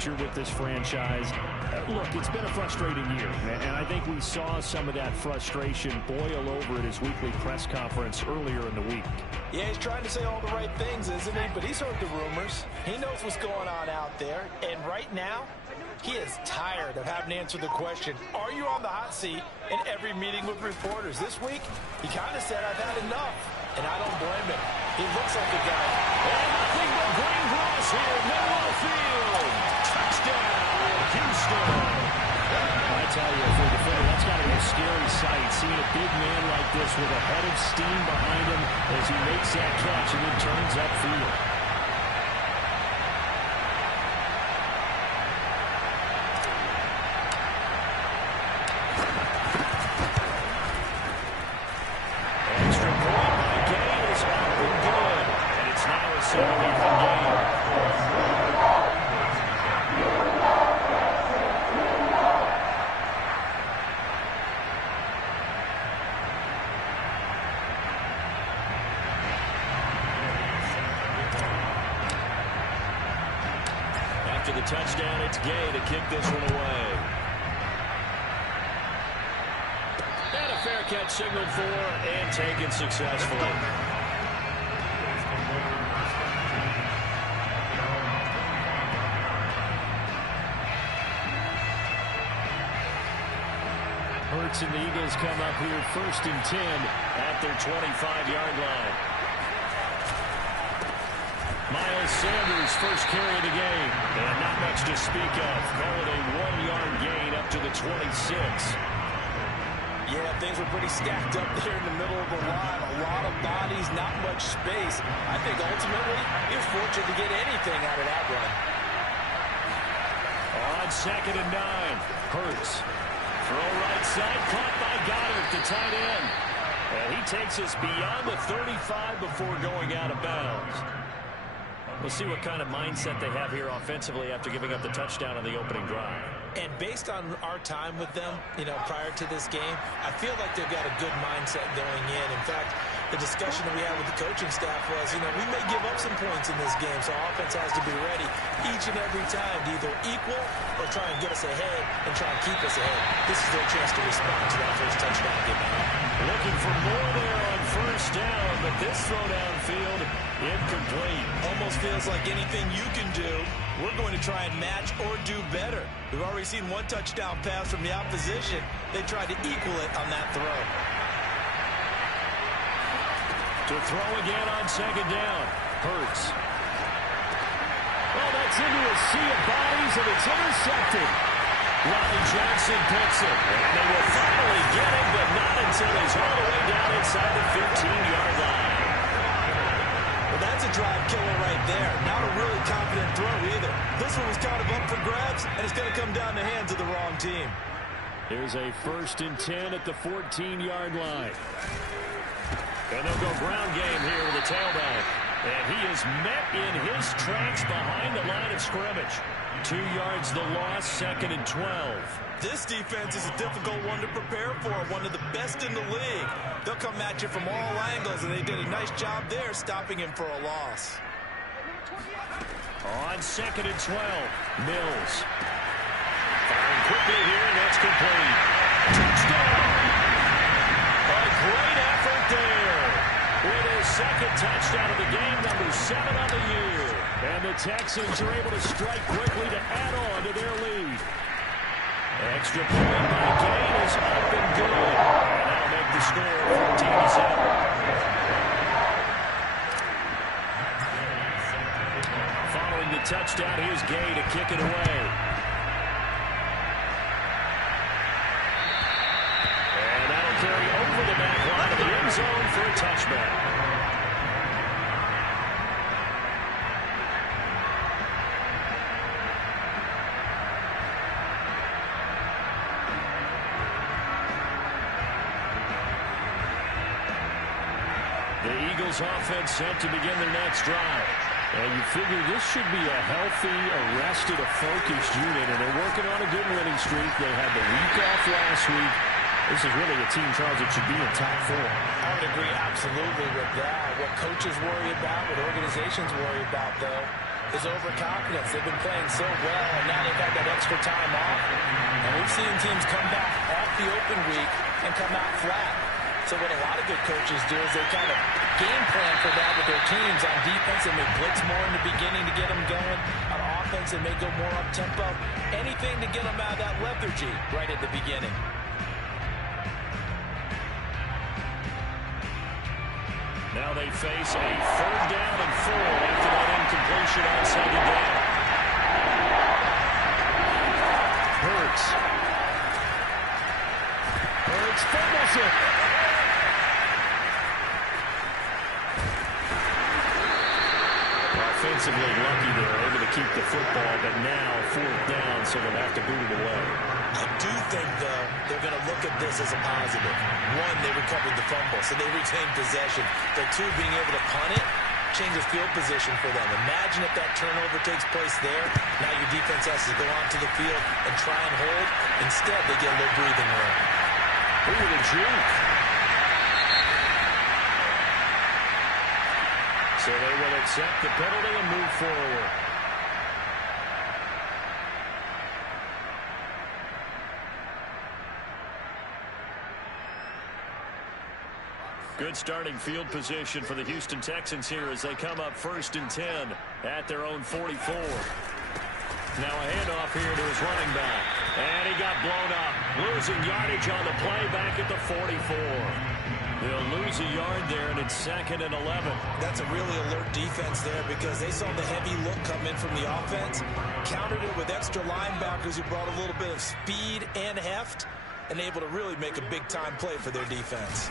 future with this franchise. Look, it's been a frustrating year, and I think we saw some of that frustration boil over at his weekly press conference earlier in the week. Yeah, he's trying to say all the right things, isn't he? But he's heard the rumors. He knows what's going on out there. And right now, he is tired of having to answer the question, are you on the hot seat, in every meeting with reporters. This week, he kind of said, I've had enough. And I don't blame him. He looks like a guy. And nothing but green grass here, middle of the field. Touchdown, Houston. I tell you, for a defender, that's got to be a scary sight, seeing a big man like this with a head of steam behind him as he makes that catch and then turns upfield. Extra point by Gay is up and good, and it's now a 7-0 game. After the touchdown, it's Gay to kick this one away. And a fair catch signaled for and taken successfully. Hurts and the Eagles come up here 1st and 10 at their 25-yard line. Miles Sanders, first carry of the game. And not much to speak of. Call it a 1-yard gain up to the 26. Yeah, things were pretty stacked up there in the middle of the line. A lot of bodies, not much space. I think ultimately he was fortunate to get anything out of that run. On 2nd and 9, Hurts. Throw right side, caught by Goddard, the tight end. And he takes us beyond the 35 before going out of bounds. We'll see what kind of mindset they have here offensively after giving up the touchdown on the opening drive. And based on our time with them, prior to this game, I feel like they've got a good mindset going in. In fact, the discussion that we had with the coaching staff was, we may give up some points in this game, so offense has to be ready each and every time to either equal or try and get us ahead and try and keep us ahead. This is their chance to respond to that first touchdown given up. Looking for more there on 1st down, but this throw downfield incomplete. Almost feels like anything you can do, we're going to try and match or do better. We've already seen one touchdown pass from the opposition. They tried to equal it on that throw. To throw again on 2nd down. Hurts. Well, that's into a sea of bodies, and it's intercepted. Ronnie Jackson picks it. And they will finally get him, but not until he's all the way down inside the 15-yard line. Well, that's a drive killer right there. Not a really confident throw either. This one was kind of up for grabs, and it's going to come down the hands of the wrong team. Here's a 1st and 10 at the 14-yard line. And they'll go ground game here with the tailback. And he is met in his tracks behind the line of scrimmage. 2 yards the loss, 2nd and 12. This defense is a difficult one to prepare for, one of the best in the league. They'll come at you from all angles, and they did a nice job there stopping him for a loss. On 2nd and 12, Mills. Firing quickly here, and that's complete. Touchdown! A great effort there. With his 2nd touchdown of the game, number 7 on the year. And the Texans are able to strike quickly to add on to their lead. Extra point by Gay is up and good. And that'll make the score 14-7. Following the touchdown, here's Gay to kick it away. And that'll carry over the back line of the end zone for a touchback. The Eagles offense set to begin their next drive. And you figure this should be a healthy, arrested, a focused unit, and they're working on a good winning streak. They had the week off last week. This is really a team, Charles, that should be in top 4. I would agree absolutely with that. What coaches worry about, what organizations worry about, though, is overconfidence. They've been playing so well, and now for time off. And we've seen teams come back off the open week and come out flat. So what a lot of good coaches do is they kind of game plan for that with their teams. On defense, they may blitz more in the beginning to get them going. On offense, they may go more up-tempo. Anything to get them out of that lethargy right at the beginning. Now they face a 3rd down and 4 after that incompletion on 2nd down. Hurts fumbles it. Offensively lucky they're able to keep the football, but now 4th down, so they'll have to boot it away. I do think, though, they're going to look at this as a positive. 1, they recovered the fumble, so they retained possession. But 2, being able to punt it changes field position for them. Imagine if that turnover takes place there. Now your defense has to go onto the field and try and hold. Instead, they get a little breathing room. Look at the juke. So they will accept the penalty and move forward. Good starting field position for the Houston Texans here as they come up 1st and 10 at their own 44. Now a handoff here to his running back. And he got blown up. Losing yardage on the play back at the 44. They'll lose a yard there, and it's 2nd and 11. That's a really alert defense there because they saw the heavy look come in from the offense, countered it with extra linebackers who brought a little bit of speed and heft, and able to really make a big-time play for their defense.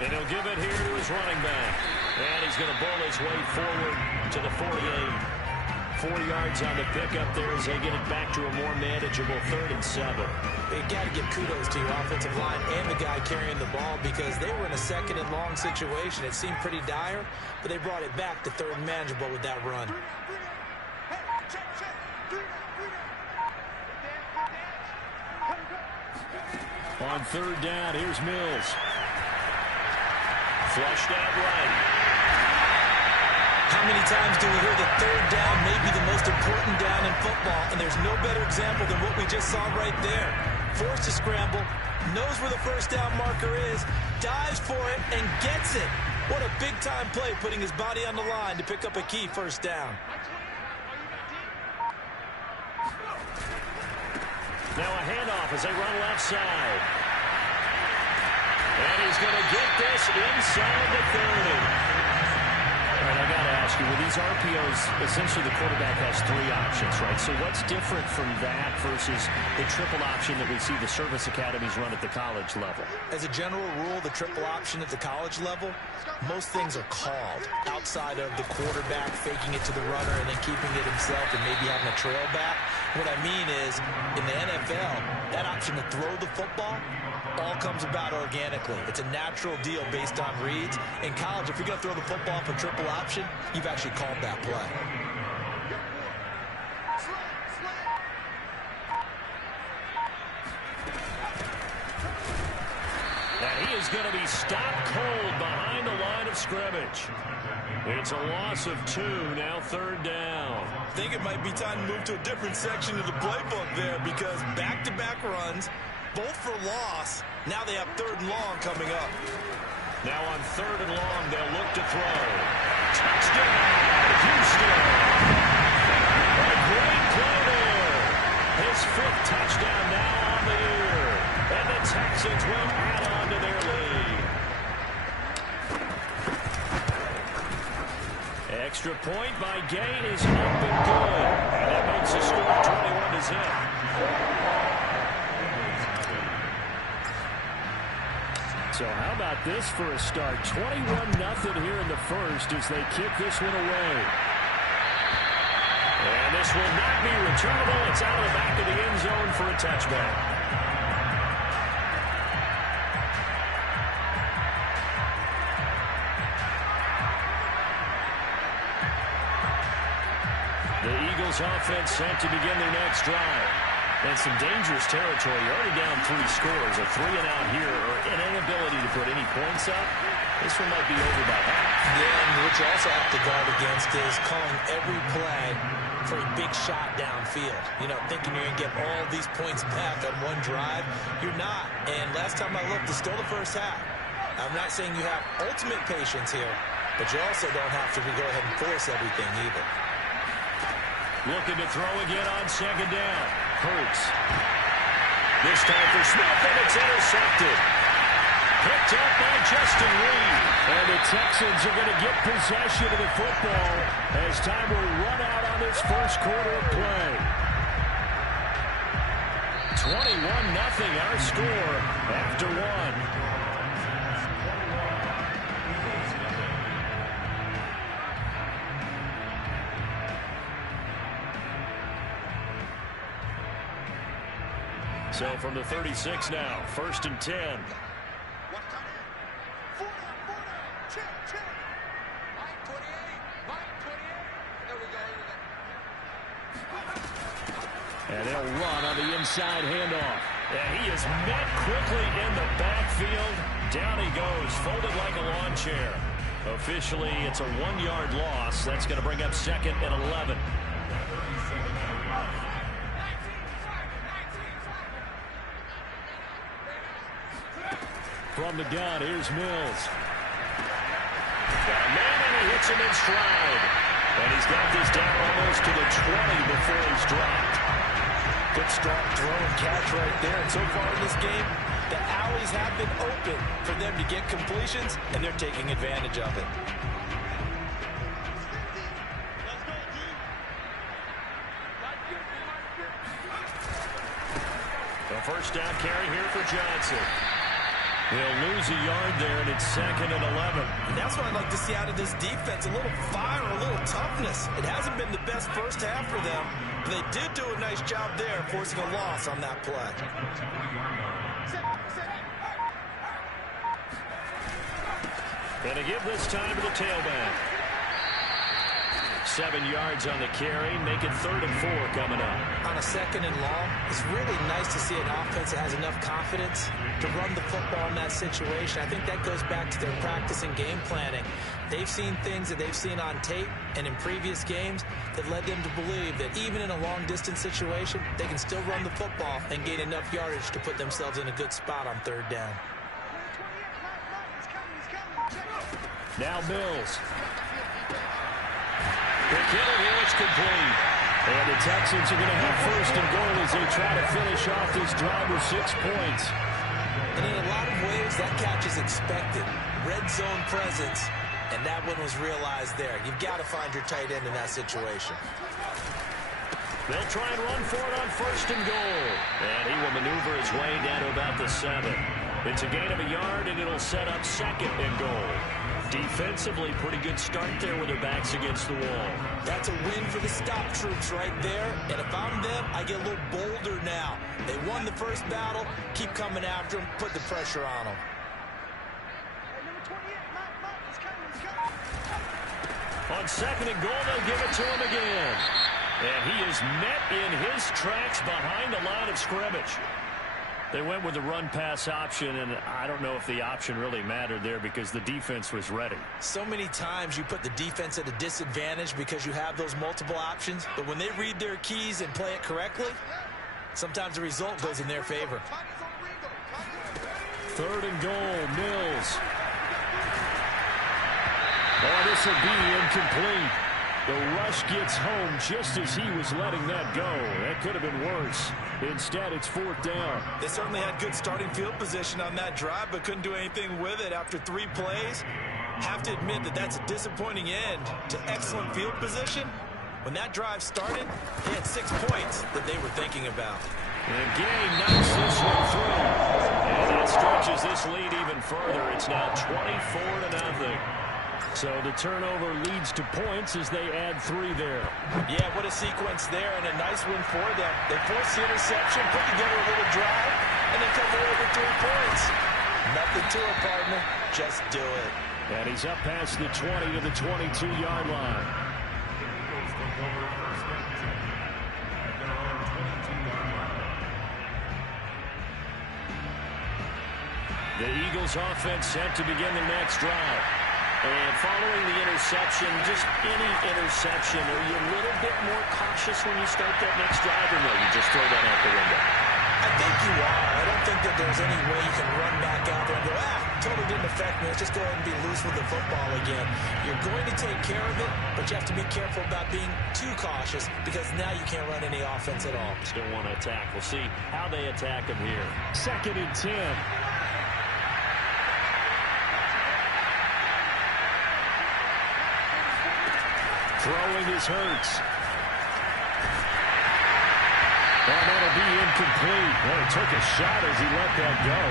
And he'll give it here to his running back. And he's going to bowl his way forward to the 48. 4 yards on the pickup there as they get it back to a more manageable 3rd and 7. You got to give kudos to your offensive line and the guy carrying the ball because they were in a 2nd and long situation. It seemed pretty dire, but they brought it back to 3rd and manageable with that run. On 3rd down, here's Mills. Flushed out right. How many times do we hear that 3rd down may be the most important down in football, and there's no better example than what we just saw right there. Forced to scramble, knows where the 1st down marker is, dives for it, and gets it. What a big-time play, putting his body on the line to pick up a key 1st down. Now a handoff as they run left side. And he's going to get this inside the 30. All right, I got to ask you, with these RPOs, essentially the quarterback has 3 options, right? So what's different from that versus the triple option that we see the service academies run at the college level? As a general rule, the triple option at the college level, most things are called outside of the quarterback faking it to the runner and then keeping it himself and maybe having a trail back. What I mean is, in the NFL, that option to throw the football all comes about organically. It's a natural deal based on reads. In college, if you're going to throw the football for triple option, you've actually called that play. And he is going to be stopped cold behind the line of scrimmage. It's a loss of 2, now 3rd down. I think it might be time to move to a different section of the playbook there because back-to-back runs, both for loss. Now they have 3rd and long coming up. Now on 3rd and long, they'll look to throw. Touchdown, Houston. A great play there. His 5th touchdown now on the year. And the Texans will add on to their lead. Extra point by Gay is up and good. And that makes the score 21-0. So how about this for a start? 21-0 here in the 1st as they kick this one away. And this will not be returnable. It's out of the back of the end zone for a touchback. The Eagles offense set to begin their next drive. And some dangerous territory. You're already down 3 scores. A 3 and out here, or an inability to put any points up. This one might be over by half. Yeah, and what you also have to guard against is calling every play for a big shot downfield. You know, thinking you're going to get all these points back on one drive. You're not. And last time I looked, it's still the first half. I'm not saying you have ultimate patience here, but you also don't have to go ahead and force everything either. Looking to throw again on second down. Hurts. This time for Smith, and it's intercepted. Picked up by Justin Reed. And the Texans are going to get possession of the football as time will run out on this first quarter of play. 21-0 our score after 1. So from the 36 now, 1st and 10. And they'll run on the inside handoff. And he is met quickly in the backfield. Down he goes, folded like a lawn chair. Officially, it's a 1-yard loss. That's going to bring up 2nd and 11. From the gun, here's Mills. Got a man, and he hits him in stride. And he's got this down almost to the 20 before he's dropped. Good strong throw and catch right there. And so far in this game, the alleys have been open for them to get completions, and they're taking advantage of it. The first down carry here for Johnson. He'll lose a yard there, and it's 2nd and 11. And that's what I'd like to see out of this defense, a little fire, a little toughness. It hasn't been the best first half for them, but they did do a nice job there, forcing a loss on that play. And to give this time to the tailback. 7 yards on the carry, make it 3rd and 4 coming up. On a 2nd and long, it's really nice to see an offense that has enough confidence to run the football in that situation. I think that goes back to their practice and game planning. They've seen things that they've seen on tape and in previous games that led them to believe that even in a long-distance situation, they can still run the football and gain enough yardage to put themselves in a good spot on 3rd down. Now Mills. The killer here is complete. And the Texans are going to have 1st and goal as they try to finish off this drive with 6 points. And in a lot of ways, that catch is expected. Red zone presence, and that one was realized there. You've got to find your tight end in that situation. They'll try and run for it on 1st and goal. And he will maneuver his way down to about the 7. It's a gain of a yard, and it'll set up 2nd and goal. Defensively, pretty good start there with their backs against the wall. That's a win for the stop troops right there. And if I'm them, I get a little bolder now. They won the first battle. Keep coming after them. Put the pressure on them. On 2nd and goal, they'll give it to him again. And he is met in his tracks behind the line of scrimmage. They went with the run-pass option, and I don't know if the option really mattered there because the defense was ready. So many times you put the defense at a disadvantage because you have those multiple options, but when they read their keys and play it correctly, sometimes the result goes in their favor. 3rd and goal, Mills. Oh, this will be incomplete. The rush gets home just as he was letting that go. That could have been worse. Instead, it's 4th down. They certainly had good starting field position on that drive, but couldn't do anything with it after 3 plays. Have to admit that that's a disappointing end to excellent field position. When that drive started, they had 6 points that they were thinking about. And Gay knocks this one through. And that stretches this lead even further. It's now 24-0. So the turnover leads to points as they add 3 there. Yeah, what a sequence there, and a nice win for them. They forced the interception, put together a little drive, and then come away with 3 points. Nothing to it, partner. Just do it. And he's up past the 20 to the 22-yard line. The Eagles offense set to begin their next drive. And following the interception, just any interception, are you a little bit more cautious when you start that next drive, or no, you just throw that out the window? I think you are. I don't think that there's any way you can run back out there and go, totally didn't affect me. Let's just go ahead and be loose with the football again. You're going to take care of it, but you have to be careful about being too cautious because now you can't run any offense at all. Still want to attack. We'll see how they attack him here. 2nd and 10. Throwing is Hurts. And that'll be incomplete. Well, he took a shot as he let that go.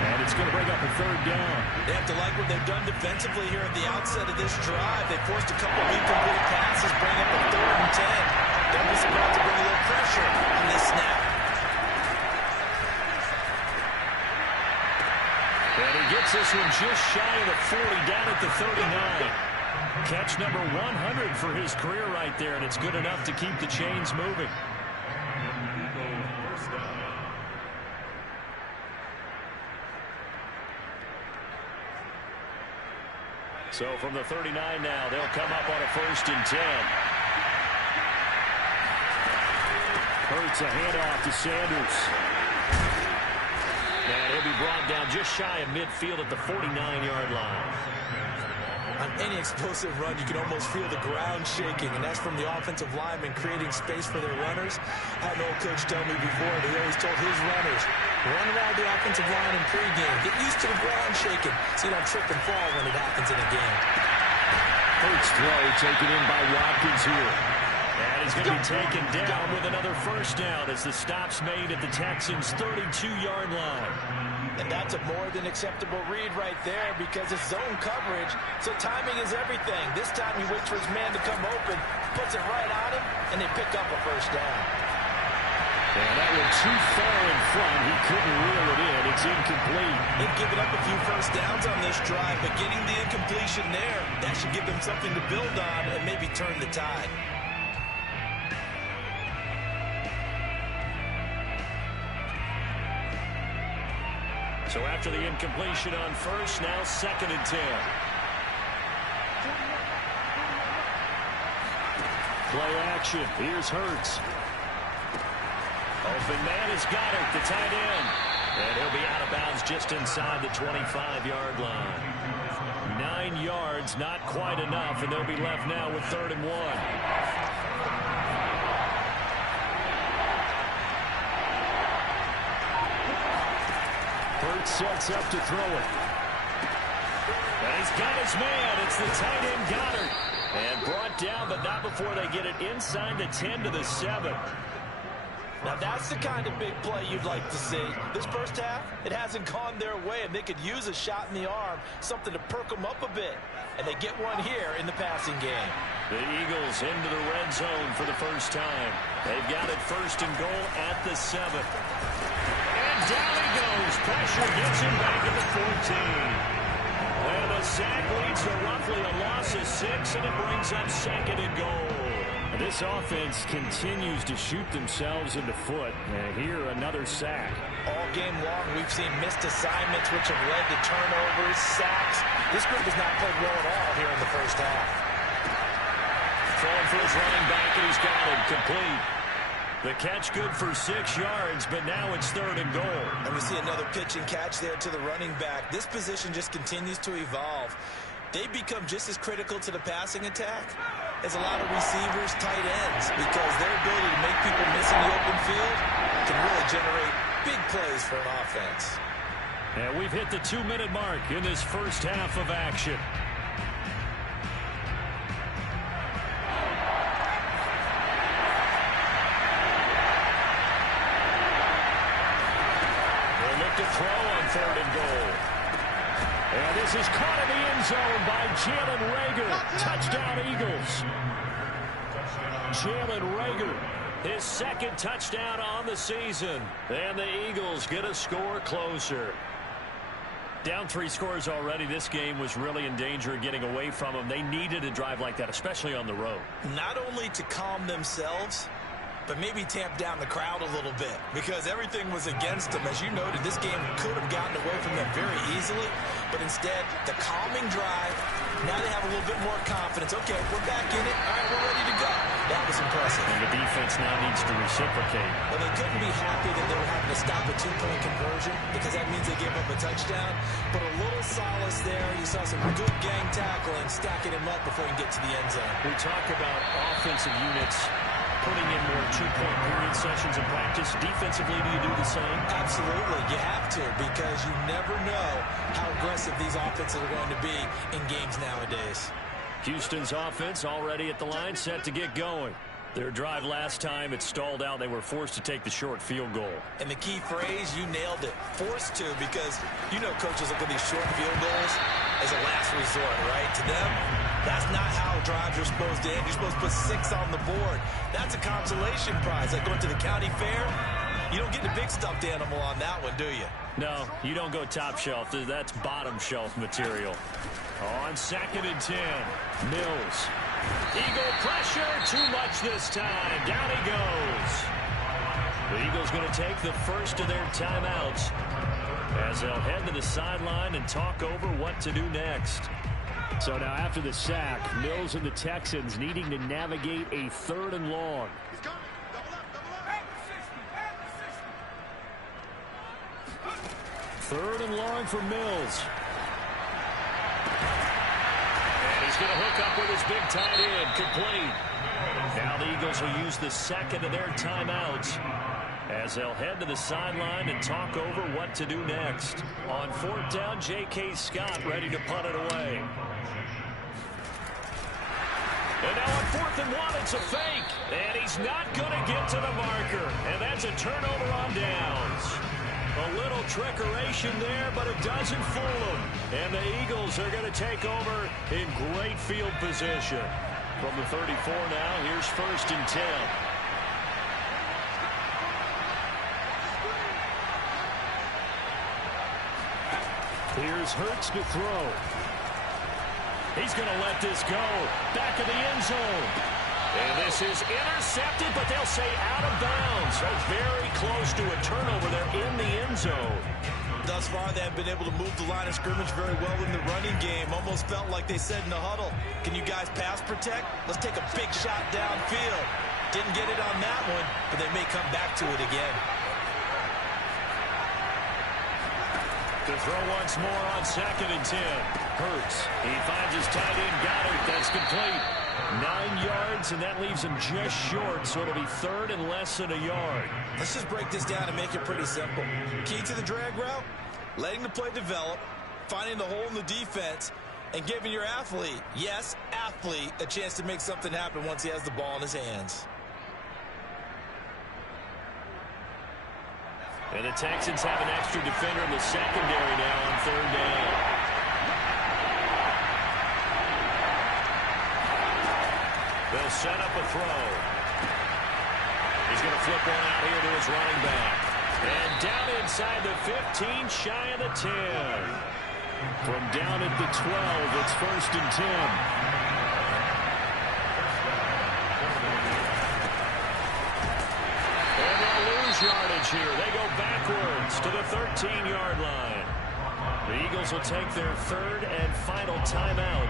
And it's going to bring up a 3rd down. They have to like what they've done defensively here at the outset of this drive. They forced a couple of incomplete passes, bring up a 3rd and 10. Don't be surprised to bring a little pressure on this snap. And he gets this one just shy of the 40, down at the 39. Catch number 100 for his career right there, and it's good enough to keep the chains moving. So from the 39 now, they'll come up on a 1st and 10. Hurts a handoff to Sanders. And he'll be brought down just shy of midfield at the 49-yard line. On any explosive run, you can almost feel the ground shaking, and that's from the offensive linemen creating space for their runners. I had an old coach tell me before, he always told his runners, run around the offensive line in pregame. Get used to the ground shaking so you don't trip and fall when it happens in a game. Hurts throw taken in by Watkins here. And he's going to be taken down with another 1st down as the stop's made at the Texans' 32-yard line. And that's a more than acceptable read right there because it's zone coverage, so timing is everything. This time he waits for his man to come open, puts it right on him, and they pick up a 1st down. And that went too far in front. He couldn't reel it in. It's incomplete. They've given up a few 1st downs on this drive, but getting the incompletion there, that should give them something to build on and maybe turn the tide. So after the incompletion on 1st, now 2nd and 10. Play action. Here's Hurts. Open man is Goddard, the tight end. And he'll be out of bounds just inside the 25-yard line. 9 yards, not quite enough, and they'll be left now with 3rd and 1. Hurts sets up to throw it. And he's got his man. It's the tight end Goddard. And brought down, but not before they get it inside the 10 to the 7. Now that's the kind of big play you'd like to see. This 1st half, it hasn't gone their way, and they could use a shot in the arm, something to perk them up a bit. And they get one here in the passing game. The Eagles into the red zone for the 1st time. They've got it 1st and goal at the 7. And down he goes. Pressure gets him back at the 14. And the sack leads to roughly a loss of 6, and it brings up 2nd and goal. This offense continues to shoot themselves in the foot. And here, another sack. All game long, we've seen missed assignments, which have led to turnovers, sacks. This group has not played well at all here in the 1st half. Throwing for his running back, and he's got it complete. The catch good for 6 yards, but now it's 3rd and goal. And we see another pitch and catch there to the running back. This position just continues to evolve. They become just as critical to the passing attack as a lot of receivers, tight ends, because their ability to make people miss in the open field can really generate big plays for an offense. And we've hit the 2-minute mark in this 1st half of action. To throw on 3rd and goal. And this is caught in the end zone by Jalen Reagor. Touchdown, Eagles. Jalen Reagor, his 2nd touchdown on the season. And the Eagles get a score closer. Down 3 scores already. This game was really in danger of getting away from them. They needed a drive like that, especially on the road. Not only to calm themselves, but maybe tamp down the crowd a little bit because everything was against them. As you noted, this game could have gotten away from them very easily, but instead, the calming drive, now they have a little bit more confidence. Okay, we're back in it. All right, we're ready to go. That was impressive. And the defense now needs to reciprocate. Well, they couldn't be happy that they were having to stop a two-point conversion because that means they gave up a touchdown. But a little solace there. You saw some good gang tackling, stacking him up before he can get to the end zone. We talk about offensive units putting in more two-point period sessions in practice. Defensively, do you do the same? Absolutely. You have to because you never know how aggressive these offenses are going to be in games nowadays. Houston's offense already at the line, set to get going. Their drive last time, it stalled out. They were forced to take the short field goal. And the key phrase, you nailed it, forced to, because you know coaches look at these short field goals as a last resort, right? To them, that's not how drives are supposed to end. You're supposed to put 6 on the board. That's a consolation prize. Like going to the county fair, you don't get the big stuffed animal on that one, do you? No, you don't go top shelf. That's bottom shelf material. On 2nd and 10, Mills. Eagle pressure, too much this time. Down he goes. The Eagles going to take the first of their timeouts as they'll head to the sideline and talk over what to do next. So now after the sack, Mills and the Texans needing to navigate a 3rd and long. 3rd and long for Mills. And he's going to hook up with his big tight end, complete. Now the Eagles will use the second of their timeouts as they'll head to the sideline and talk over what to do next. On 4th down, J.K. Scott ready to punt it away. And now on 4th and 1, it's a fake. And he's not going to get to the marker. And that's a turnover on downs. A little trickeration there, but it doesn't fool them. And the Eagles are going to take over in great field position. From the 34 now, here's 1st and 10. Here's Hurts to throw. He's going to let this go. Back of the end zone. And this is intercepted, but they'll say out of bounds. So very close to a turnover there in the end zone. Thus far, they have been able to move the line of scrimmage very well in the running game. Almost felt like they said in the huddle, can you guys pass protect? Let's take a big shot downfield. Didn't get it on that one, but they may come back to it again. To throw once more on 2nd and 10. Hurts. He finds his tight end, Goddard. That's complete. 9 yards, and that leaves him just short, so it'll be 3rd and less than a yard. Let's just break this down and make it pretty simple. Key to the drag route, letting the play develop, finding the hole in the defense, and giving your athlete, yes, athlete, a chance to make something happen once he has the ball in his hands. And the Texans have an extra defender in the secondary now on 3rd down. They'll set up a throw. He's going to flip one out here to his running back. And down inside the 15, shy of the 10. From down at the 12, it's 1st and 10. Yardage here. They go backwards to the 13-yard line. The Eagles will take their 3rd and final timeout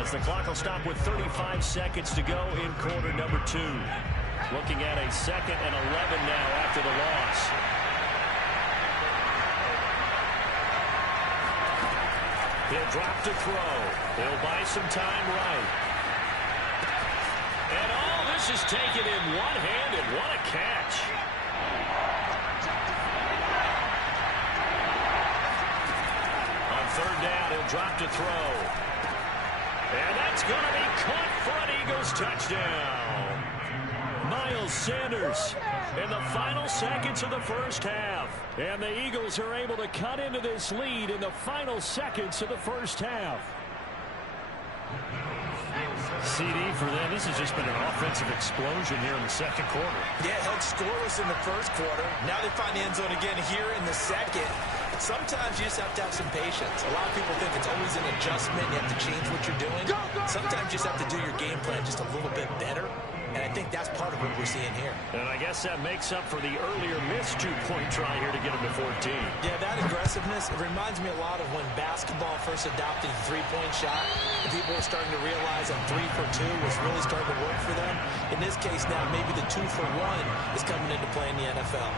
as the clock will stop with 35 seconds to go in quarter number 2. Looking at a 2nd and 11 now after the loss. He'll drop to throw. He'll buy some time right. And all this is taken in one-handed. What a catch. On 3rd down, he'll drop to throw. And that's going to be caught for an Eagles touchdown. Miles Sanders in the final seconds of the first half. And the Eagles are able to cut into this lead in the final seconds of the first half. CD for them, this has just been an offensive explosion here in the 2nd quarter. Yeah, held scoreless in the 1st quarter. Now they find the end zone again here in the 2nd. Sometimes you just have to have some patience. A lot of people think it's always an adjustment. You have to change what you're doing. Sometimes you just have to do your game plan just a little bit better. and I think that's part of what we're seeing here. And I guess that makes up for the earlier missed two-point try here to get him to 14. Yeah, that aggressiveness, it reminds me a lot of when basketball first adopted the three-point shot, and people were starting to realize that 3 for 2 was really starting to work for them. In this case now, maybe the 2 for 1 is coming into play in the NFL.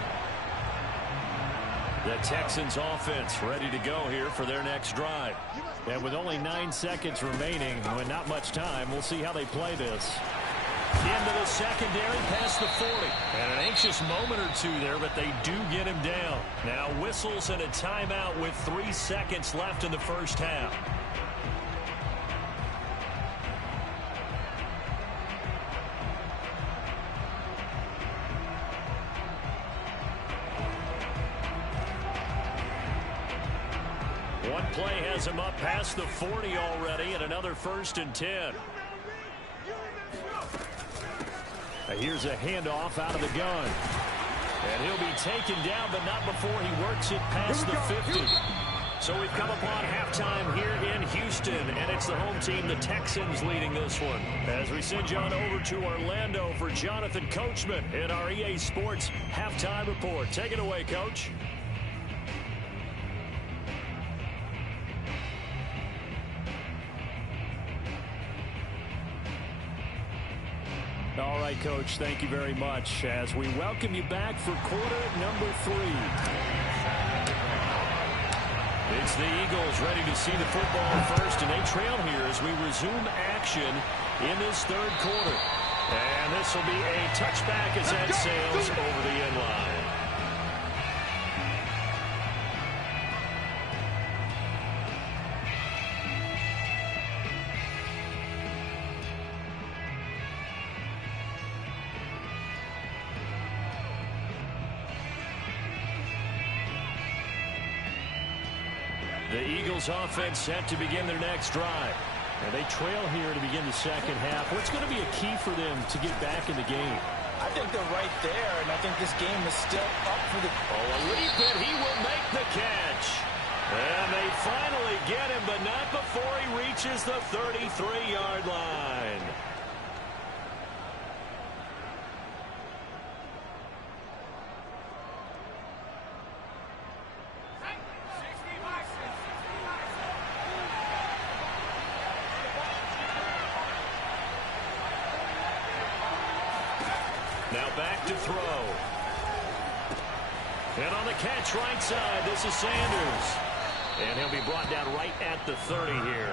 The Texans offense ready to go here for their next drive. And with only 9 seconds remaining, with not much time, we'll see how they play this. Into the secondary, past the 40. And an anxious moment or two there, but they do get him down. Now whistles and a timeout with 3 seconds left in the first half. One play has him up past the 40 already, and another 1st and 10. Here's a handoff out of the gun. And he'll be taken down, but not before he works it past the 50. So we've come upon halftime here in Houston, and it's the home team, the Texans, leading this one. As we send you on over to Orlando for Jonathan Coachman in our EA Sports Halftime Report. Take it away, Coach. All right, Coach, thank you very much as we welcome you back for quarter number 3. It's the Eagles ready to see the football first, and they trail here as we resume action in this 3rd quarter. And this will be a touchback as that sails over the end line. The Eagles offense set to begin their next drive. And they trail here to begin the second half. What's going to be a key for them to get back in the game? I think they're right there, and I think this game is still up for the... Oh, a leap, and he will make the catch. And they finally get him, but not before he reaches the 33-yard line. Now back to throw. And on the catch right side, this is Sanders. And he'll be brought down right at the 30 here.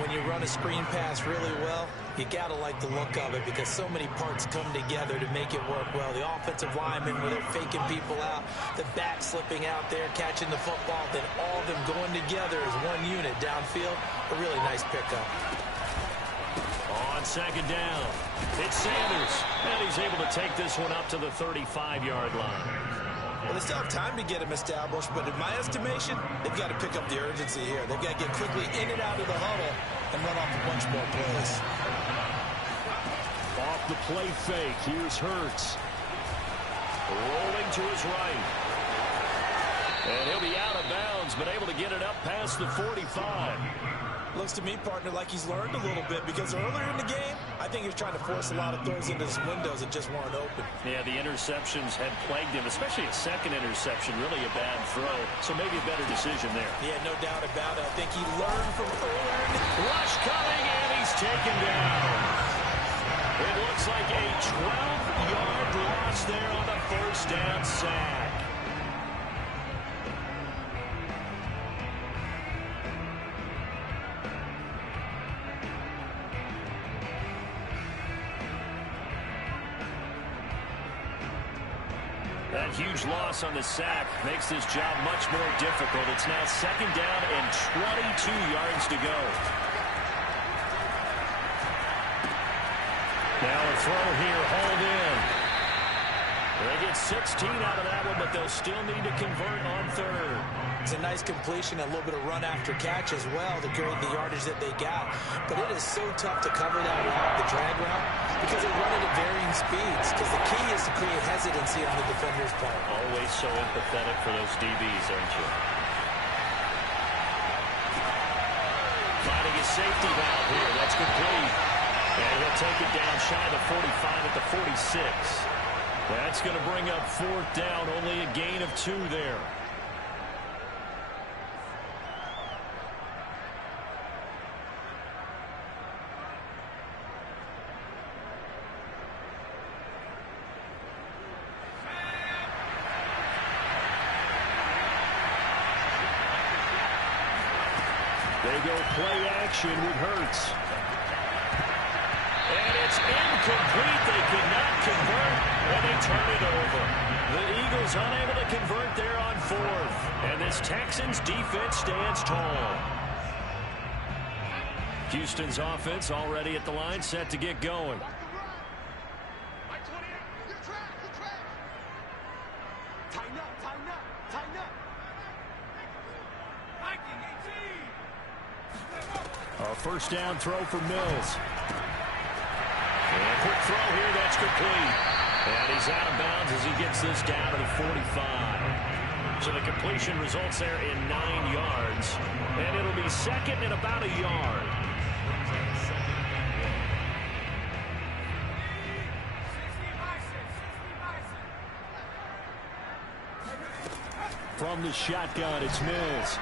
When you run a screen pass really well, you got to like the look of it because so many parts come together to make it work well. The offensive linemen, where they're faking people out, the back slipping out there, catching the football, then all of them going together as one unit downfield. A really nice pickup. On second down, it's Sanders, and he's able to take this one up to the 35-yard line. Well, they still have time to get him established, but in my estimation, they've got to pick up the urgency here. They've got to get quickly in and out of the huddle and run off a bunch more plays. Off the play fake, here's Hurts. Rolling to his right. And he'll be out of bounds, but able to get it up past the 45. Looks to me, partner, like he's learned a little bit because earlier in the game, I think he was trying to force a lot of throws into his windows that just weren't open. Yeah, the interceptions had plagued him, especially a second interception, really a bad throw. So maybe a better decision there. Yeah, no doubt about it. I think he learned from earlier in the rush coming, and he's taken down. It looks like a 12-yard loss there on the first down sack. That huge loss on the sack makes this job much more difficult. It's now second down and 22 yards to go. Now a throw here, hauled in. They get 16 out of that one, but they'll still need to convert on third. It's a nice completion, a little bit of run after catch as well to create the yardage that they got. But it is so tough to cover that route, the drag route, because they run it at varying speeds. Because the key is to create hesitancy on the defender's part. Always so empathetic for those DBs, aren't you? Finding a safety valve here. That's complete. And he'll take it down shy of the 45 at the 46. That's going to bring up fourth down, only a gain of 2 there. They go play action with Hurts. And it's incomplete. They could not convert, and they turn it over. The Eagles unable to convert there on fourth. And this Texans defense stands tall. Houston's offense already at the line, set to get going. A first down throw for Mills. And quick throw here, that's complete. And he's out of bounds as he gets this down to the 45. So the completion results there in 9 yards. And it'll be second and about a yard. From the shotgun, it's Mills.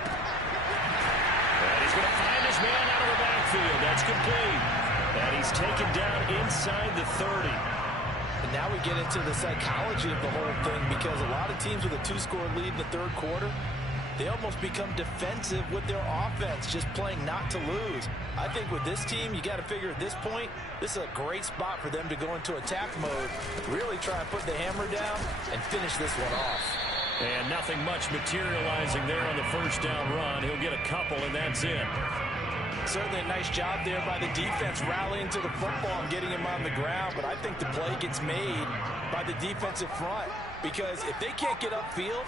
And he's going to find his man out of the backfield. That's complete. And he's taken down inside the 30. And now we get into the psychology of the whole thing, because a lot of teams with a 2-score lead in the third quarter, they almost become defensive with their offense, just playing not to lose. I think with this team, you got to figure at this point, this is a great spot for them to go into attack mode, really try and put the hammer down and finish this one off. And nothing much materializing there on the first down run. He'll get a couple, and that's it. Certainly a nice job there by the defense rallying to the football and getting him on the ground, but I think the play gets made by the defensive front, because if they can't get upfield,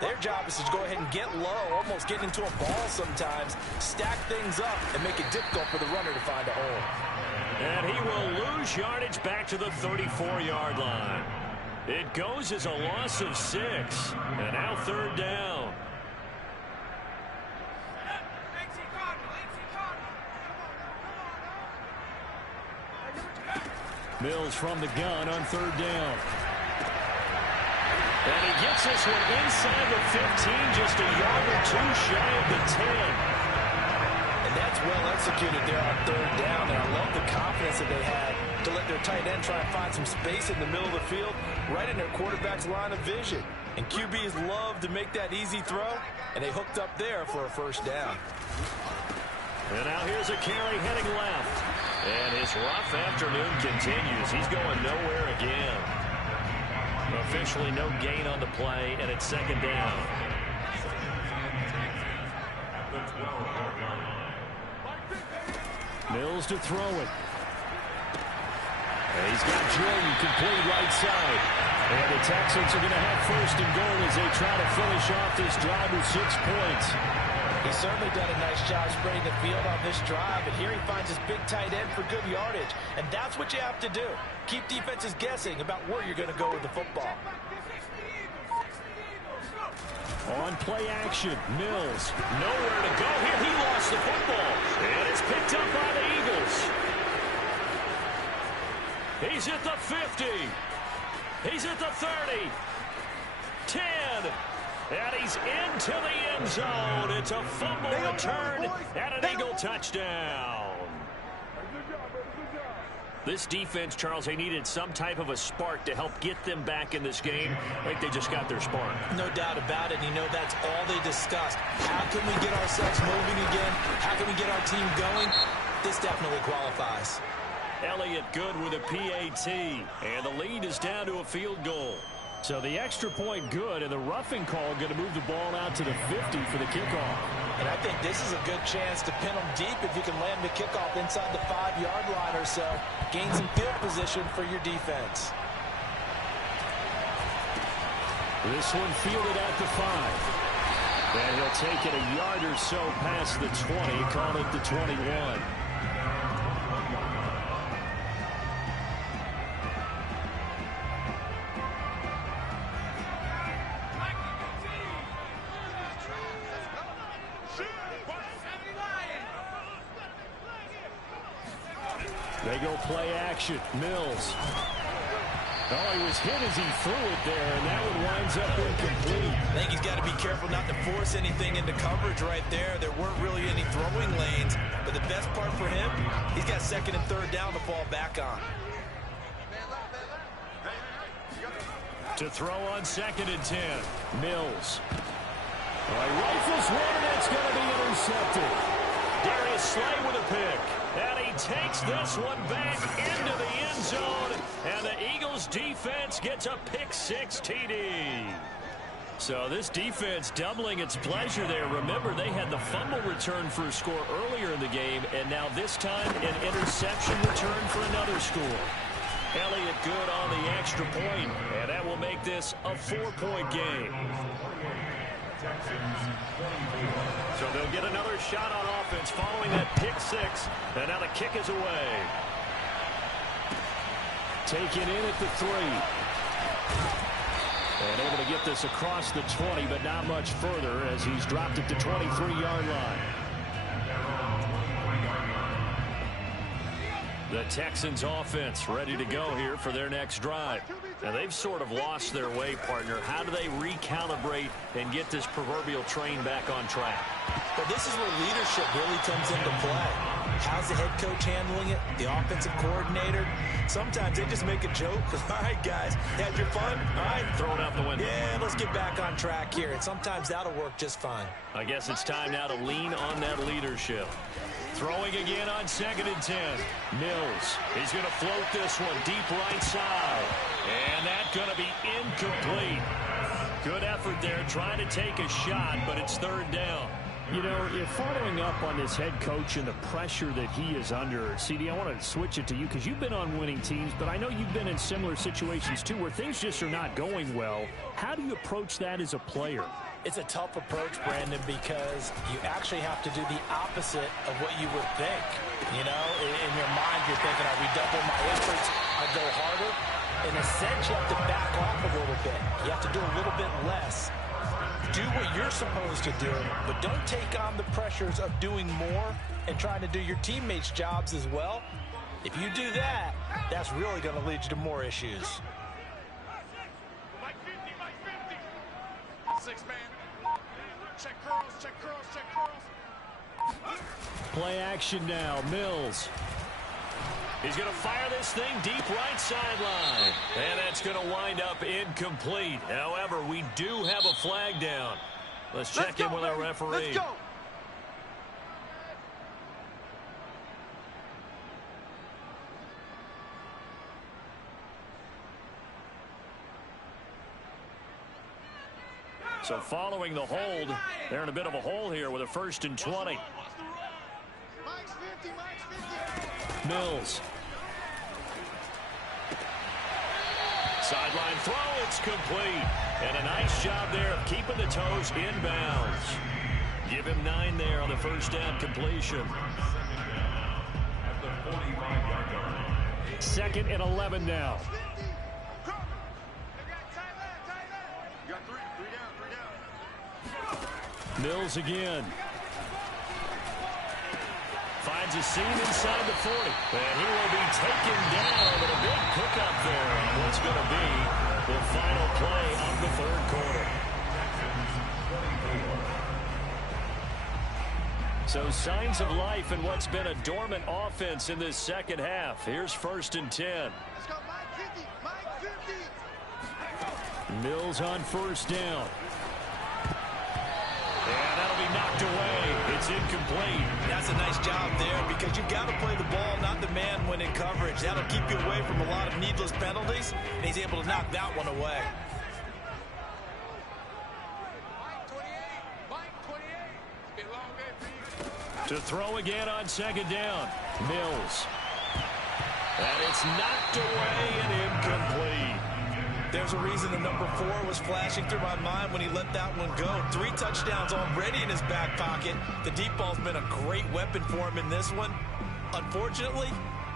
their job is to go ahead and get low, almost get into a ball sometimes, stack things up, and make it difficult for the runner to find a hole. And he will lose yardage back to the 34-yard line. It goes as a loss of 6, and now third down. Mills from the gun on third down. And he gets this one inside the 15, just a yard or 2 shy of the 10. And that's well executed there on third down, and I love the confidence that they had to let their tight end try and find some space in the middle of the field, right in their quarterback's line of vision. And QBs love to make that easy throw, and they hooked up there for a first down. And now here's a carry heading left. And his rough afternoon continues. He's going nowhere again. Officially no gain on the play, and it's second down. Mills to throw it. And he's got Jordan complete right side. And the Texans are going to have first and goal as they try to finish off this drive with 6 points. He's certainly done a nice job spreading the field on this drive, and here he finds his big tight end for good yardage. And that's what you have to do. Keep defenses guessing about where you're going to go with the football. On play action, Mills. Nowhere to go here. He lost the football. And it's picked up by the Eagles. He's at the 50. He's at the 30. 10. And he's into the end zone. It's a fumble return and an Eagle touchdown. This defense, Charles, they needed some type of a spark to help get them back in this game. I think they just got their spark. No doubt about it. And you know, that's all they discussed. How can we get ourselves moving again? How can we get our team going? This definitely qualifies. Elliott good with a PAT. And the lead is down to a field goal. So the extra point good, and the roughing call going to move the ball out to the 50 for the kickoff. And I think this is a good chance to pin them deep if you can land the kickoff inside the 5-yard line or so. Gain some field position for your defense. This one fielded at the 5. And he'll take it a yard or so past the 20, call it the 21. They go play action. Mills. Oh, he was hit as he threw it there, and that one winds up incomplete. I think he's got to be careful not to force anything into coverage right there. There weren't really any throwing lanes, but the best part for him, he's got second and third down to fall back on. To throw on 2nd and 10. Mills. He rifles one, and it's going to be intercepted. Darius Slay with a pick. And he takes this one back into the end zone. And the Eagles defense gets a pick-6 TD. So this defense doubling its pleasure there. Remember, they had the fumble return for a score earlier in the game. And now this time, an interception return for another score. Elliott good on the extra point. And that will make this a 4-point game. So they'll get another shot on offense following that pick-6. And now the kick is away. Taken in at the 3. And able to get this across the 20, but not much further as he's dropped it to 23-yard line. The Texans offense ready to go here for their next drive. Now they've sort of lost their way, partner. How do they recalibrate and get this proverbial train back on track? Well, this is where leadership really comes into play. How's the head coach handling it? The offensive coordinator? Sometimes they just make a joke. All right, guys, had your fun? All right. Throw it out the window. Yeah, let's get back on track here. And sometimes that'll work just fine. I guess it's time now to lean on that leadership. Throwing again on 2nd and 10. Mills. He's going to float this one deep right side. And that's going to be incomplete. Good effort there trying to take a shot, but it's 3rd down. You know, if following up on this head coach and the pressure that he is under, CD, I want to switch it to you because you've been on winning teams, but I know you've been in similar situations too where things just are not going well. How do you approach that as a player? It's a tough approach, Brandon, because you actually have to do the opposite of what you would think. You know, in your mind, you're thinking, I redouble my efforts, I go harder. In a sense, you have to back off a little bit. You have to do a little bit less. Do what you're supposed to do, but don't take on the pressures of doing more and trying to do your teammates' jobs as well. If you do that, that's really going to lead you to more issues. Mike 50, Mike 50. 6 man. Check curls, check curls, check curls. Play action now. Mills. He's going to fire this thing deep right sideline. And that's going to wind up incomplete. However, we do have a flag down. Let's check in with our referee. Let's go. So following the hold, they're in a bit of a hole here with a 1st and 20. Mike's 50, Mike's 50. Mills. Sideline throw, it's complete. And a nice job there of keeping the toes inbounds. Give him 9 there on the 1st down completion. 2nd and 11 now. You got 3 down. Mills again. Finds a seam inside the 40. And he will be taken down with a big pickup there on what's going to be the final play of the 3rd quarter. So signs of life in what's been a dormant offense in this 2nd half. Here's 1st and 10. Let's go, Mike 50, Mike 50. Mills on 1st down. And that'll be knocked away. It's incomplete. That's a nice job there because you've got to play the ball, not the man when in coverage. That'll keep you away from a lot of needless penalties, and he's able to knock that one away. Mike 28. It's been a long day for you. To throw again on 2nd down. Mills. And it's knocked away and incomplete. There's a reason the number 4 was flashing through my mind when he let that one go. 3 touchdowns already in his back pocket. The deep ball's been a great weapon for him in this one. Unfortunately,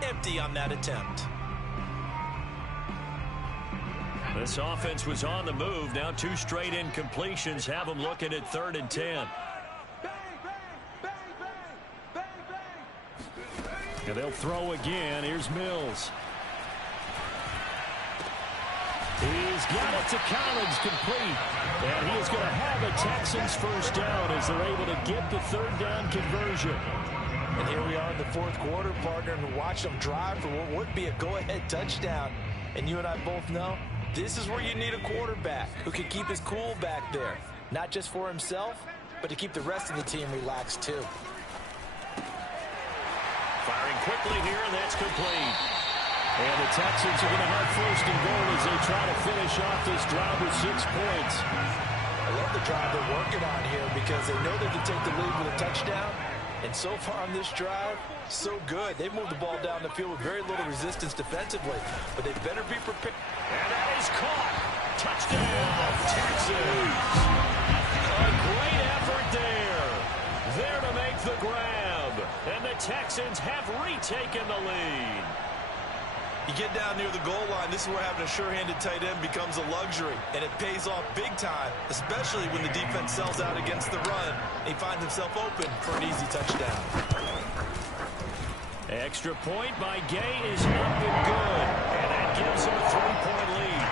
empty on that attempt. This offense was on the move. Now 2 straight incompletions have them looking at 3rd and 10. And they'll throw again. Here's Mills. He's got it to Collins, complete. And he is going to have a Texans first down as they're able to get the third down conversion. And here we are in the fourth quarter, partner, and watch them drive for what would be a go-ahead touchdown. And you and I both know this is where you need a quarterback who can keep his cool back there. Not just for himself, but to keep the rest of the team relaxed too. Firing quickly here, and that's complete. And the Texans are going to have first and goal as they try to finish off this drive with 6 points. I love the drive they're working on here because they know they can take the lead with a touchdown. And so far on this drive, so good. They've moved the ball down the field with very little resistance defensively, but they better be prepared. And that is caught. Touchdown, Texans. A great effort there. There to make the grab. And the Texans have retaken the lead. You get down near the goal line, this is where having a sure-handed tight end becomes a luxury, and it pays off big time, especially when the defense sells out against the run. He finds himself open for an easy touchdown. Extra point by Gay is up and good, and that gives him a 3-point lead.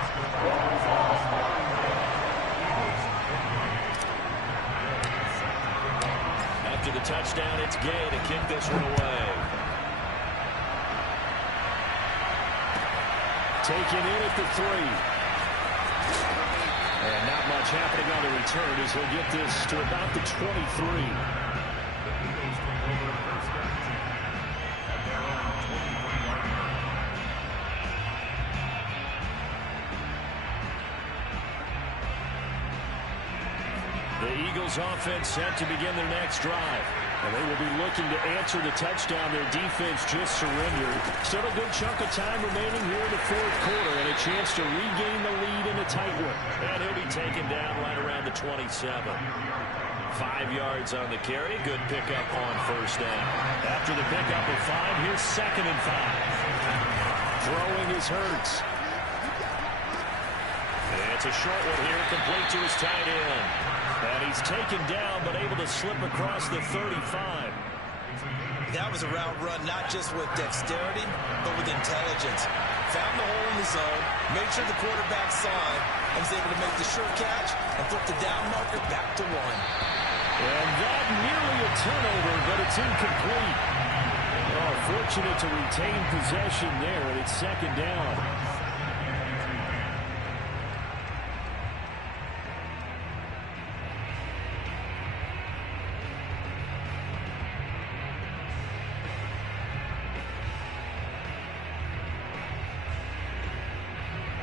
After the touchdown, it's Gay to kick this one away. Taken in at the 3. And not much happening on the return as he'll get this to about the 23. The Eagles offense set to begin their next drive. And they will be looking to answer the touchdown their defense just surrendered. Still a good chunk of time remaining here in the fourth quarter and a chance to regain the lead in a tight one. And he'll be taken down right around the 27. 5 yards on the carry. Good pickup on first down. After the pickup of 5, here's 2nd and 5. Throwing is Hurts. It's a short one here, complete to his tight end. And he's taken down, but able to slip across the 35. That was a route run not just with dexterity, but with intelligence. Found the hole in the zone, made sure the quarterback saw it, and was able to make the sure catch and flip the down marker back to 1. And that nearly a turnover, but it's incomplete. Oh, fortunate to retain possession there, and it's 2nd down.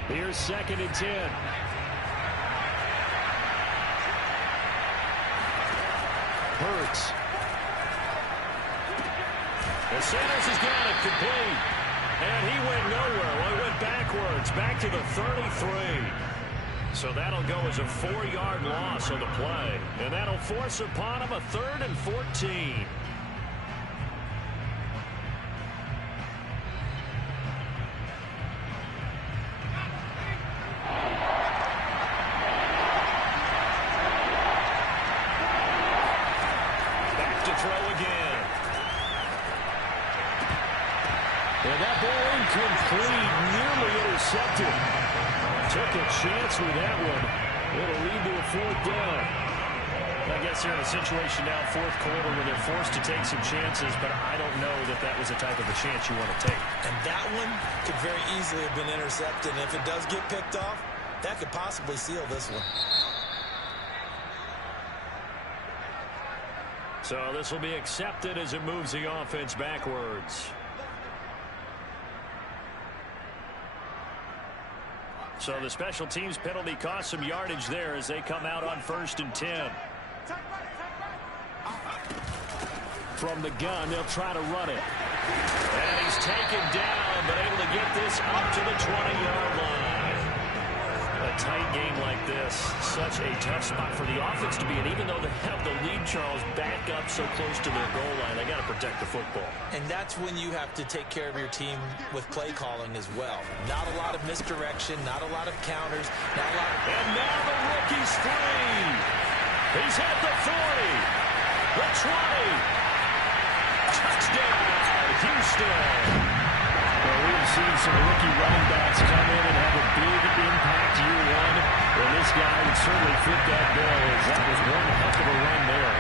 Here's 2nd and 10. Hurts. And Sanders has got it complete. And he went nowhere. Well, he went backwards, back to the 33. So that'll go as a 4-yard loss on the play. And that'll force upon him a 3rd and 14. Took a chance with that one. It'll lead to a 4th down. I guess they're in a situation now, fourth quarter, where they're forced to take some chances, but I don't know that that was the type of a chance you want to take. And that one could very easily have been intercepted. And if it does get picked off, that could possibly seal this one. So this will be accepted as it moves the offense backwards. So the special teams penalty cost some yardage there as they come out on 1st and 10. From the gun, they'll try to run it. And he's taken down, but able to get this up to the 20-yard line. A tight game like this, such a tough spot for the offense to be in. Even though they have the lead, Charles, back up so close to their goal line, they got to protect the football. And that's when you have to take care of your team with play calling as well. Not a lot of misdirection, not a lot of counters, not a lot of... And now the rookie's free. He's at the 40, the 20. Touchdown, Houston. Well, we have seen some rookie running backs come in and have a big impact year one. And this guy would certainly fit that bill, as that was one heck of a run there.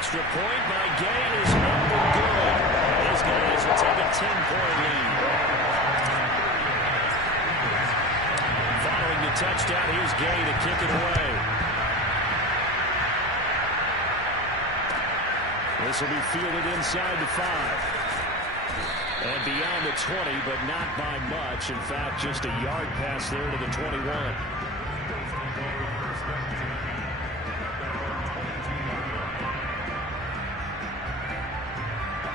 Extra point by Gay is up and good. These guys will take a 10-point lead. Following the touchdown, here's Gay to kick it away. This will be fielded inside the 5. And beyond the 20, but not by much. In fact, just a yard pass there to the 21.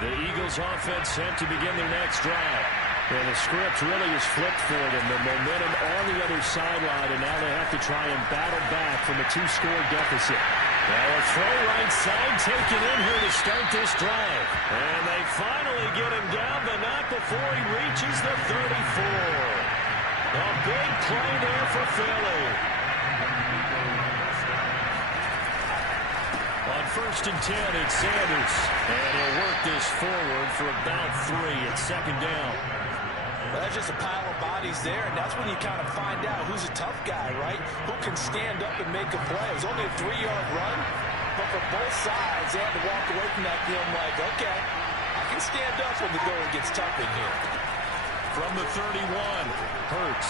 The Eagles offense set to begin their next drive. And the script really is flipped for them. The momentum on the other sideline, and now they have to try and battle back from a 2-score deficit. Well, a throw right side taken in here to start this drive. And they finally get him down, but not before he reaches the 34. A big play there for Philly. On 1st and 10, it's Sanders. And he'll work this forward for about 3. It's 2nd down. Well, that's just a pile of bodies there, and that's when you kind of find out who's a tough guy, right? Who can stand up and make a play. It was only a 3-yard run, but for both sides, they had to walk away from that feeling like, okay, I can stand up when the going gets tough in here. From the 31, Hurts.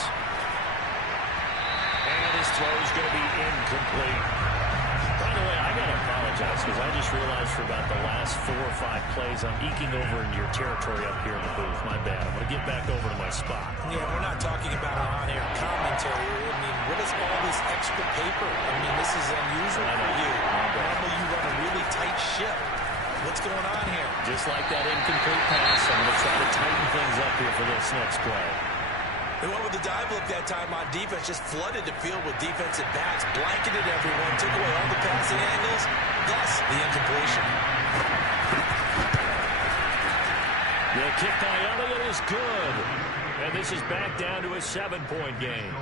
And his throw is going to be incomplete. By the way, I got to apologize because I just realized for about the last 4 or 5 plays I'm eking over into your territory up here in the booth. My bad. I'm going to get back over to my spot. Yeah, we're not talking about an on-air commentary. I mean, what is all this extra paper? I mean, this is unusual for you. Normally you run a really tight ship. What's going on here? Just like that incomplete pass, I'm going to try to tighten things up here for this next play. They went with the dive look that time on defense, just flooded the field with defensive backs, blanketed everyone, took away all the passing angles, thus the incompletion. The kick by Elliott is good. And this is back down to a 7-point game.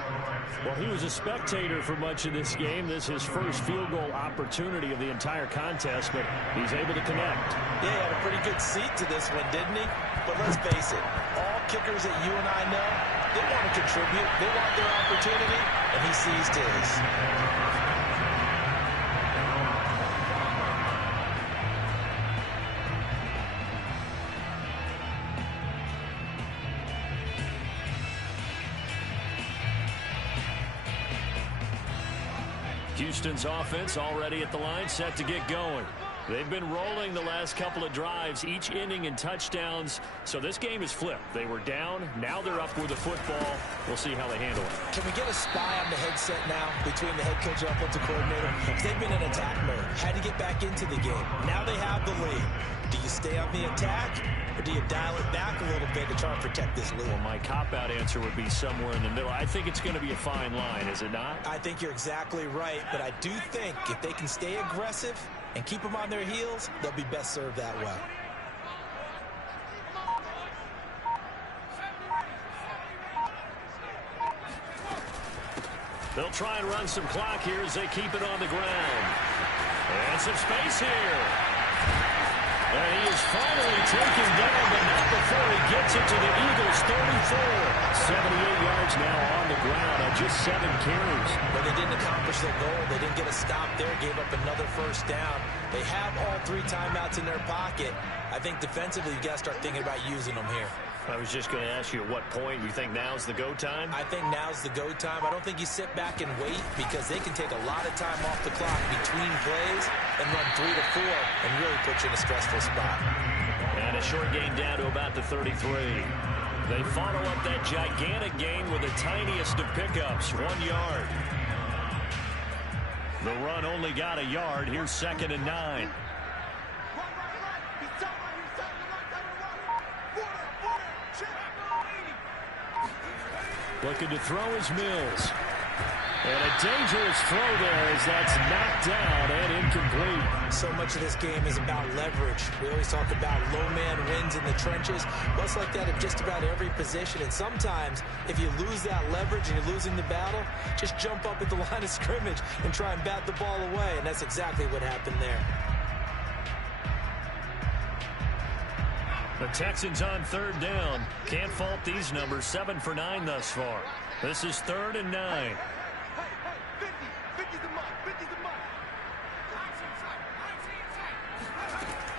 Well, he was a spectator for much of this game. This is his first field goal opportunity of the entire contest, but he's able to connect. Yeah, he had a pretty good seat to this one, didn't he? But let's face it, all kickers that you and I know, they want to contribute. They want their opportunity, and he seized his. Houston's offense already at the line, set to get going. They've been rolling the last couple of drives, each ending in touchdowns. So this game is flipped. They were down. Now they're up with the football. We'll see how they handle it. Can we get a spy on the headset now between the head coach and offensive coordinator? Because they've been in attack mode. Had to get back into the game. Now they have the lead. Do you stay on the attack, or do you dial it back a little bit to try and protect this lead? Well, my cop-out answer would be somewhere in the middle. I think it's going to be a fine line, is it not? I think you're exactly right, but I do think if they can stay aggressive and keep them on their heels, they'll be best served that way. They'll try and run some clock here as they keep it on the ground. And some space here. And he is finally taken down, but not before he gets it to the Eagles' 34. 78 yards now on the ground on just 7 carries. But they didn't accomplish their goal. They didn't get a stop there, gave up another first down. They have all 3 timeouts in their pocket. I think defensively, you got to start thinking about using them here. I was just going to ask you at what point you think now's the go time? I think now's the go time. I don't think you sit back and wait, because they can take a lot of time off the clock between plays and run 3 to 4 and really put you in a stressful spot. And a short gain down to about the 33. They follow up that gigantic gain with the tiniest of pickups, 1 yard. The run only got a yard. Here's 2nd and 9. Looking to throw is Mills. And a dangerous throw there as that's knocked down and incomplete. So much of this game is about leverage. We always talk about low man wins in the trenches. Well, it's like that at just about every position. And sometimes, if you lose that leverage and you're losing the battle, just jump up at the line of scrimmage and try and bat the ball away. And that's exactly what happened there. The Texans on third down. Can't fault these numbers. 7 for 9 thus far. This is 3rd and 9.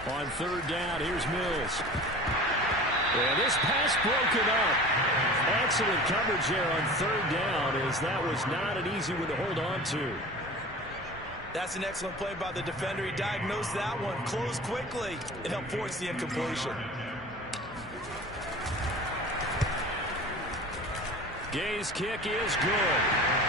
On third down, here's Mills. And this pass broken up. Excellent coverage there on third down, as that was not an easy one to hold on to. That's an excellent play by the defender. He diagnosed that one, closed quickly, and helped force the incompletion. Gay's kick is good.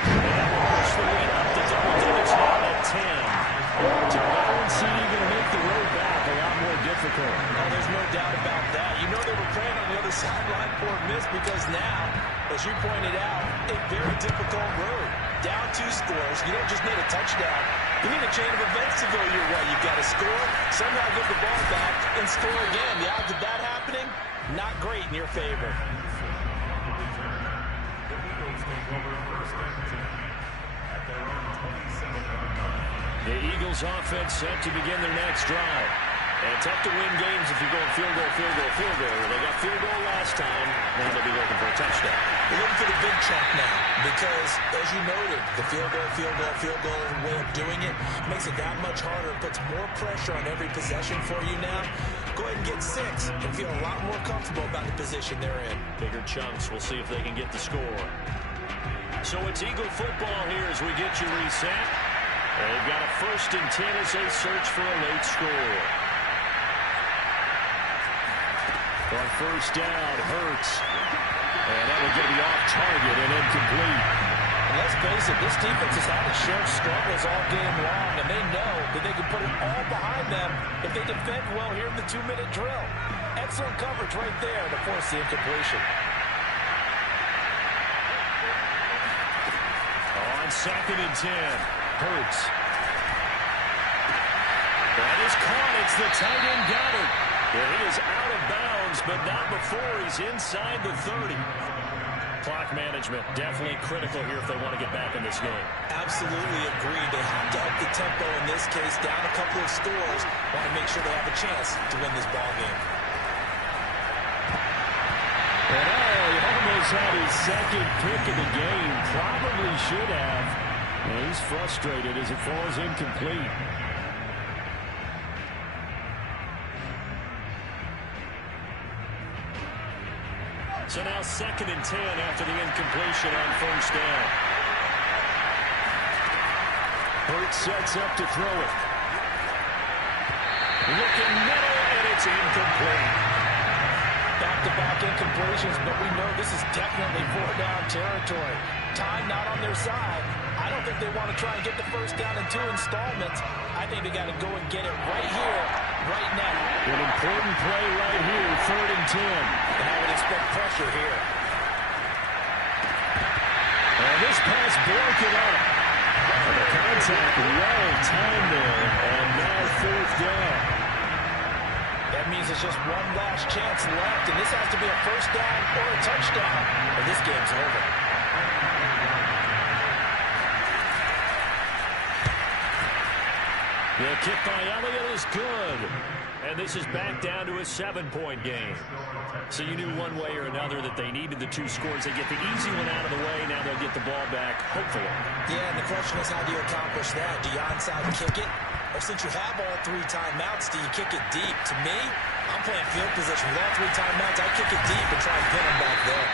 And that will push the lead up to double digits now at 10. So Allen City going to make the road back a lot more difficult. Oh, there's no doubt about that. You know they were praying on the other sideline for a miss, because now, as you pointed out, a very difficult road. Down 2 scores. You don't just need a touchdown. You need a chain of events to go your way. You've got to score, somehow get the ball back, and score again. The odds of that happening, not great in your favor. The Eagles offense set to begin their next drive. And tough to win games if you're going field goal, field goal, field goal. They got field goal last time. Now they'll be looking for a touchdown. They're looking for the big chunk now, because, as you noted, the field goal way of doing it makes it that much harder. It puts more pressure on every possession for you now. Go ahead and get 6 and feel a lot more comfortable about the position they're in. Bigger chunks. We'll see if they can get the score. So it's Eagle football here as we get you reset. They've got a 1st and 10 as they search for a late score. On first down, Hurts. And that will get the off target and incomplete. And let's face it, this defense has had its share of struggles all game long, and they know that they can put it all behind them if they defend well here in the 2-minute drill. Excellent coverage right there to force the incompletion. On 2nd and 10, Hurts. That is caught. It's the tight end Goddard. And he is out of bounds, but not before he's inside the 30. Clock management definitely critical here if they want to get back in this game. Absolutely agreed. They have to up the tempo in this case, down a couple of scores. Want to make sure they have a chance to win this ball game. And he almost had his 2nd pick of the game. Probably should have. And he's frustrated as it falls incomplete. So now 2nd and 10 after the incompletion on first down. Hurts sets up to throw it. Looking middle, and it's incomplete. Back-to-back incompletions, but we know this is definitely 4-down territory. Time not on their side. I don't think they want to try and get the first down in 2 installments. I think they got to go and get it right here, right now. An important play right here, 3rd and 10. And I would expect pressure here. And this pass broken up. And the contact well timed there, and now 4th down. That means there's just one last chance left, and this has to be a first down or a touchdown, or this game's over. The kick by Elliott is good. And this is back down to a 7-point game. So you knew one way or another that they needed the 2 scores. They get the easy one out of the way. Now they'll get the ball back, hopefully. Yeah, and the question is, how do you accomplish that? Do you onside kick it? Or since you have all 3 timeouts, do you kick it deep? To me, I'm playing field position. With all 3 timeouts, I kick it deep and try and pin them back there.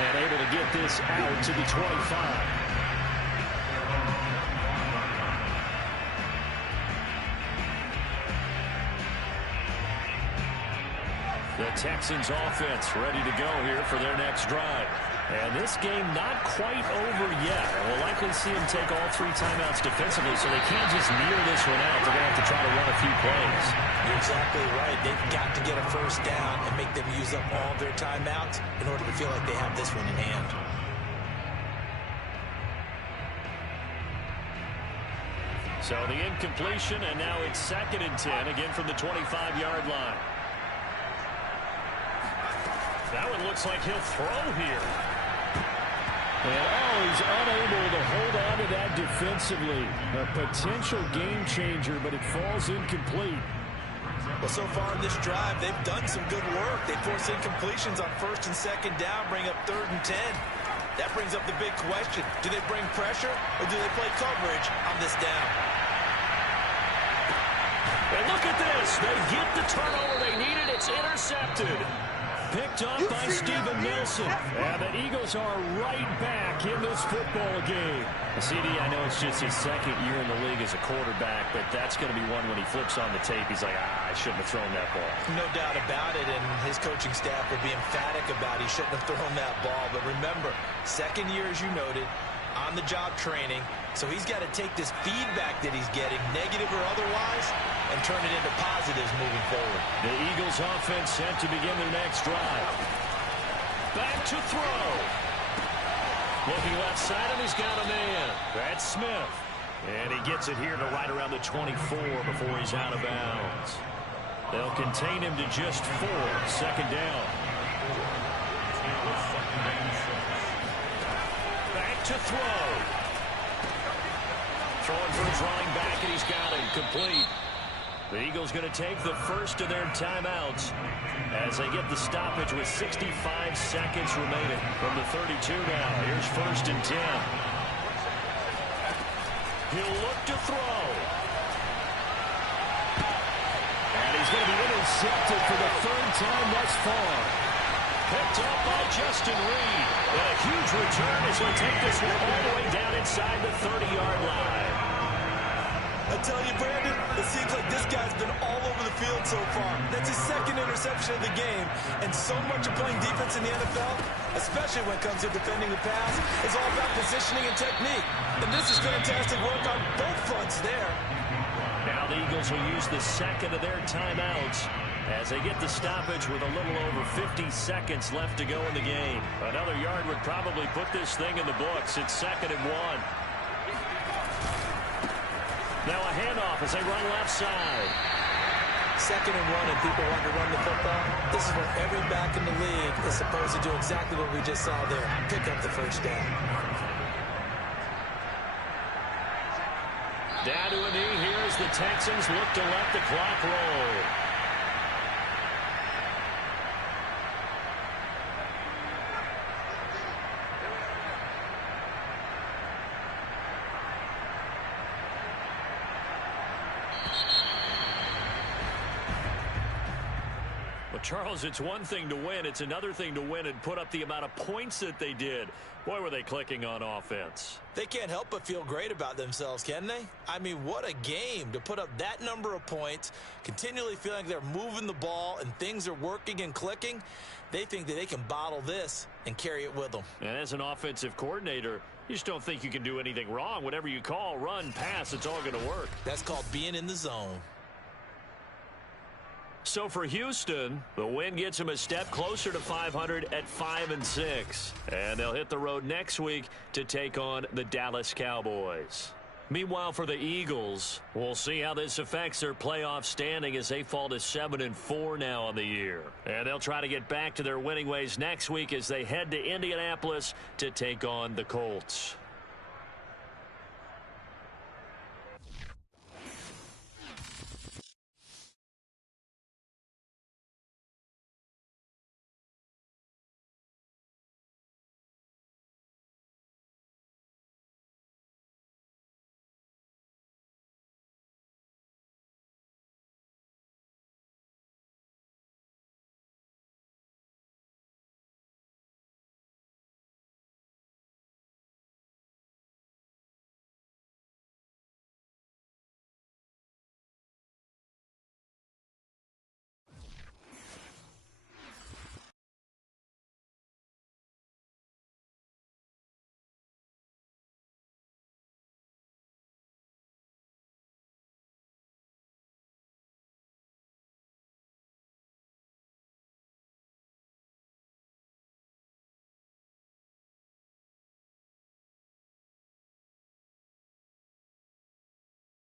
And able to get this out to the 25. The Texans offense ready to go here for their next drive. And this game not quite over yet. We'll likely see them take all 3 timeouts defensively, so they can't just kneel this one out. They're going to have to try to run a few plays. You're exactly right. They've got to get a first down and make them use up all their timeouts in order to feel like they have this one in hand. So the incompletion, and now it's 2nd and 10, again from the 25-yard line. That one looks like he'll throw here. And he's unable to hold on to that defensively. A potential game changer, but it falls incomplete. Well, so far in this drive, they've done some good work. They force incompletions on 1st and 2nd down, bring up 3rd and 10. That brings up the big question. Do they bring pressure or do they play coverage on this down? And look at this. They get the turnover they needed. It's intercepted. Picked up by Steven Nelson. And the Eagles are right back in this football game. CD, I know it's just his 2nd year in the league as a quarterback, but that's going to be one when he flips on the tape. He's like, I shouldn't have thrown that ball. No doubt about it, and his coaching staff will be emphatic about he shouldn't have thrown that ball. But remember, 2nd year, as you noted, on-the-job training. So he's got to take this feedback that he's getting, negative or otherwise, and turn it into positives moving forward. The Eagles offense set to begin their next drive. Back to throw. Looking left side, and he's got a man. That's Smith. And he gets it here to right around the 24 before he's out of bounds. They'll contain him to just 4. 2nd down. Back to throw. Throwing for his running back, and he's got it complete. The Eagles going to take the first of their timeouts as they get the stoppage with 65 seconds remaining from the 32 now. Here's 1st and 10. He'll look to throw. And he's going to be intercepted for the 3rd time thus far. Picked up by Justin Reed. And a huge return as he'll take this one all the way down inside the 30-yard line. I tell you, Brandon, it seems like this guy's been all over the field so far. That's his 2nd interception of the game. And so much of playing defense in the NFL, especially when it comes to defending the pass, is all about positioning and technique. And this is fantastic work on both fronts there. Now the Eagles will use the 2nd of their timeouts as they get the stoppage with a little over 50 seconds left to go in the game. Another yard would probably put this thing in the books. It's 2nd and 1. Now a handoff as they run left side. 2nd and 1, and people want to run the football. This is what every back in the league is supposed to do, exactly what we just saw there. Pick up the 1st down. Down to a knee here as the Texans look to let the clock roll. Charles, it's one thing to win. It's another thing to win and put up the amount of points that they did. Boy, were they clicking on offense. They can't help but feel great about themselves, can they? I mean, what a game to put up that number of points, continually feeling like they're moving the ball and things are working and clicking. They think that they can bottle this and carry it with them. And as an offensive coordinator, you just don't think you can do anything wrong. Whatever you call, run, pass, it's all going to work. That's called being in the zone. So for Houston, the win gets them a step closer to 500 at 5-6. And they'll hit the road next week to take on the Dallas Cowboys. Meanwhile, for the Eagles, we'll see how this affects their playoff standing as they fall to 7-4 now on the year. And they'll try to get back to their winning ways next week as they head to Indianapolis to take on the Colts.